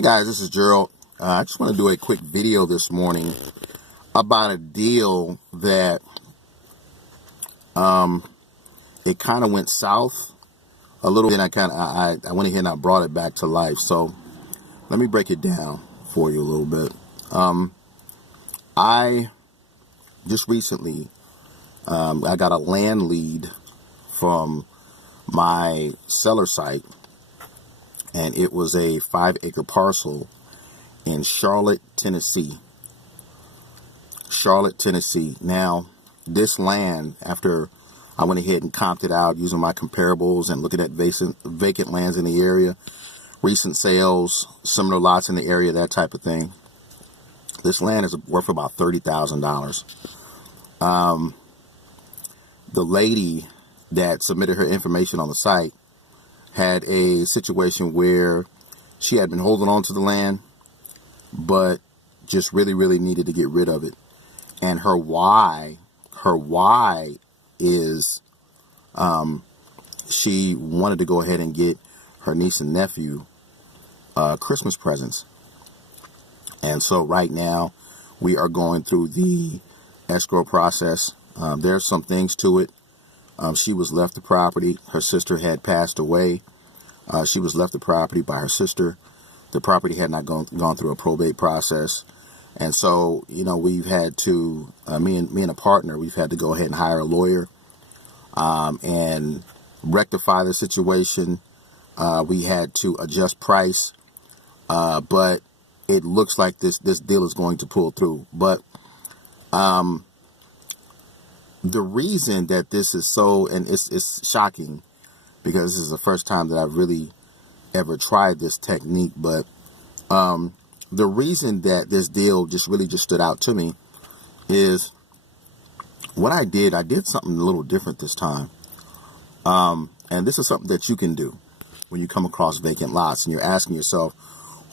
Hey guys, this is Gerald. I just want to do a quick video this morning about a deal that it kind of went south a little. Then I went ahead and I brought it back to life. So let me break it down for you a little bit. I just recently I got a land lead from my seller site, and it was a 5-acre parcel in Charlotte, Tennessee. Now, this land, after I went ahead and comped it out using my comparables and looking at vacant lands in the area, recent sales, similar lots in the area, that type of thing, this land is worth about $30,000. The lady that submitted her information on the site had a situation where she had been holding on to the land, but just really needed to get rid of it. And her why is she wanted to go ahead and get her niece and nephew Christmas presents. And so right now we are going through the escrow process. There's some things to it. She was left the property. Her sister had passed away. She was left the property by her sister. The property had not gone through a probate process. And so, you know, we've had to, me and a partner, we've had to go ahead and hire a lawyer and rectify the situation. We had to adjust price, but it looks like this deal is going to pull through. But the reason that this is so, and it's shocking because this is the first time that I've really ever tried this technique, but the reason that this deal just stood out to me is what I did something a little different this time. And this is something that you can do when you come across vacant lots and you're asking yourself,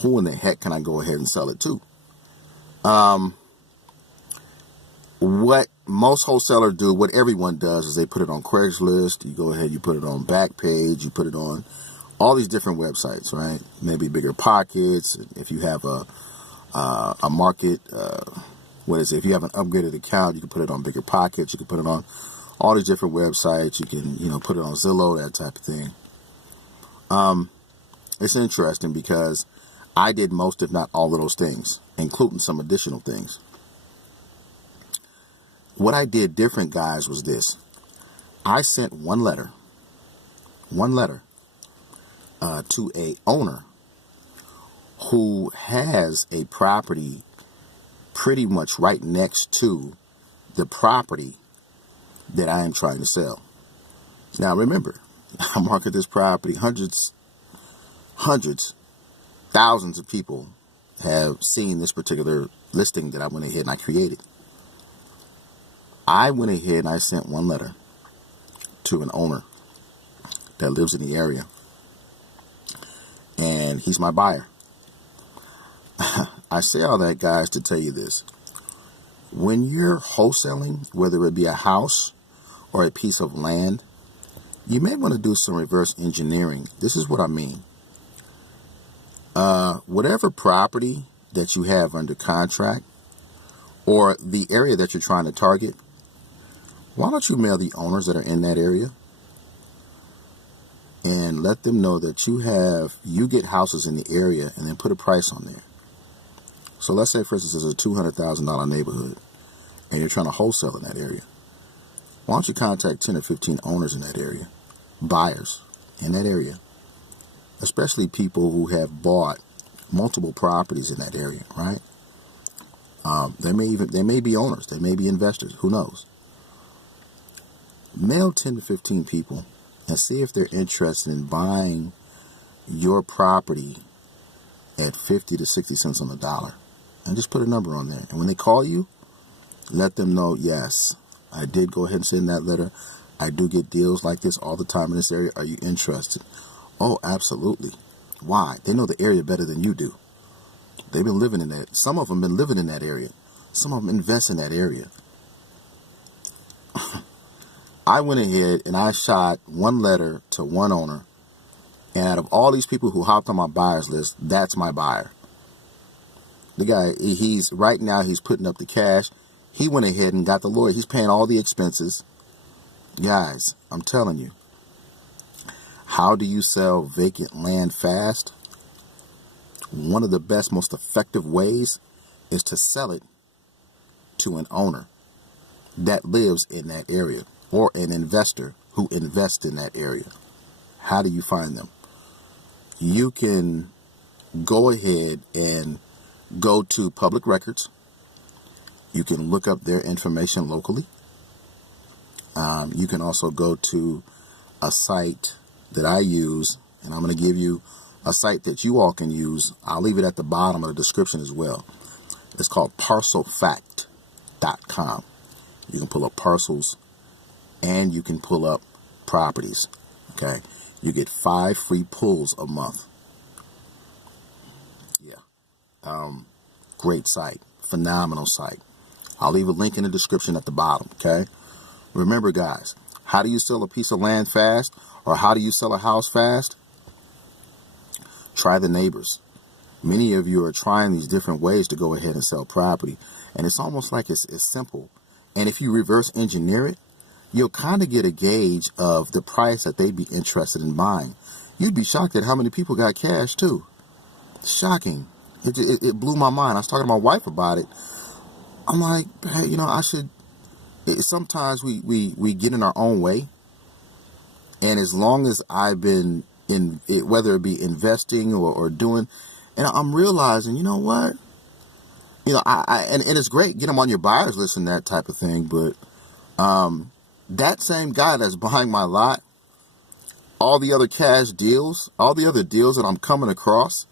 who in the heck can I go ahead and sell it to? What most wholesalers do, what everyone does, is they put it on Craigslist. You go ahead, you put it on Backpage, you put it on all these different websites, right? Maybe Bigger Pockets. If you have a market, if you have an upgraded account, you can put it on Bigger Pockets. You can put it on all these different websites. You can, put it on Zillow, that type of thing. It's interesting because I did most, if not all of those things, including some additional things. What I did different, guys, was this. I sent one letter to a owner who has a property pretty much right next to the property that I am trying to sell. Now, remember, I market this property, hundreds, thousands of people have seen this particular listing that I went ahead and I created. I went ahead and I sent one letter to an owner that lives in the area, and he's my buyer. I say all that, guys, to tell you this. When you're wholesaling, whether it be a house or a piece of land, you may want to do some reverse engineering. This is what I mean. Whatever property that you have under contract or the area that you're trying to target, why don't you mail the owners that are in that area and let them know that you get houses in the area, and then put a price on there. So let's say, for instance, there's a $200,000 neighborhood and you're trying to wholesale in that area. Why don't you contact 10 or 15 owners in that area, buyers in that area, especially people who have bought multiple properties in that area, right? They may be owners, they may be investors, who knows? Mail 10 to 15 people and see if they're interested in buying your property at 50 to 60 cents on the dollar. And just put a number on there. And when they call you, let them know, yes, I did go ahead and send that letter. I do get deals like this all the time in this area. Are you interested? Oh, absolutely. Why? They know the area better than you do. They've been living in that. Some of them been living in that area. Some of them invest in that area. I went ahead and I shot one letter to one owner, and out of all these people who hopped on my buyers list, that's my buyer. The guy, he's right now, he's putting up the cash. He went ahead and got the lawyer. He's paying all the expenses. Guys, I'm telling you, how do you sell vacant land fast? One of the best, most effective ways is to sell it to an owner that lives in that area, or an investor who invests in that area. How do you find them? You can go ahead and go to public records. You can look up their information locally. You can also go to a site that I use, and I'm going to give you a site that you all can use. I'll leave it at the bottom of the description as well. It's called parcelfact.com. You can pull up parcels and you can pull up properties. Okay. You get 5 free pulls a month. Yeah. Great site. Phenomenal site. I'll leave a link in the description at the bottom. Okay. Remember, guys, how do you sell a piece of land fast, or how do you sell a house fast? Try the neighbors. Many of you are trying these different ways to go ahead and sell property, and it's almost like it's simple. And if you reverse engineer it, you'll kind of get a gauge of the price that they'd be interested in buying. You'd be shocked at how many people got cash too. Shocking. It blew my mind. I was talking to my wife about it. I'm like, hey, I should. Sometimes we get in our own way, and as long as I've been in it, whether it be investing or doing, and I'm realizing, you know what, and it's great, get them on your buyers list and that type of thing, but that same guy that's buying my lot, all the other cash deals, all the other deals that I'm coming across,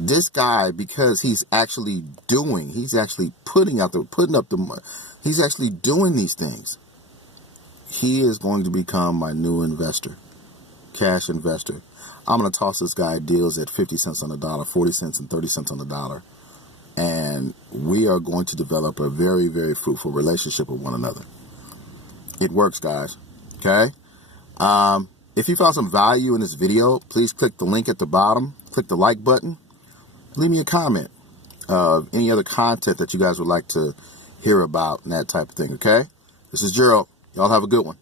this guy, because he's actually putting up the, he's actually doing these things. He is going to become my new investor, cash investor. I'm going to toss this guy deals at 50 cents on the dollar, 40 cents and 30 cents on the dollar. And we are going to develop a very, very fruitful relationship with one another. It works, guys. Okay. If you found some value in this video, please click the link at the bottom, click the like button. Leave me a comment of any other content that you guys would like to hear about and that type of thing, okay? This is Gerald. Y'all have a good one.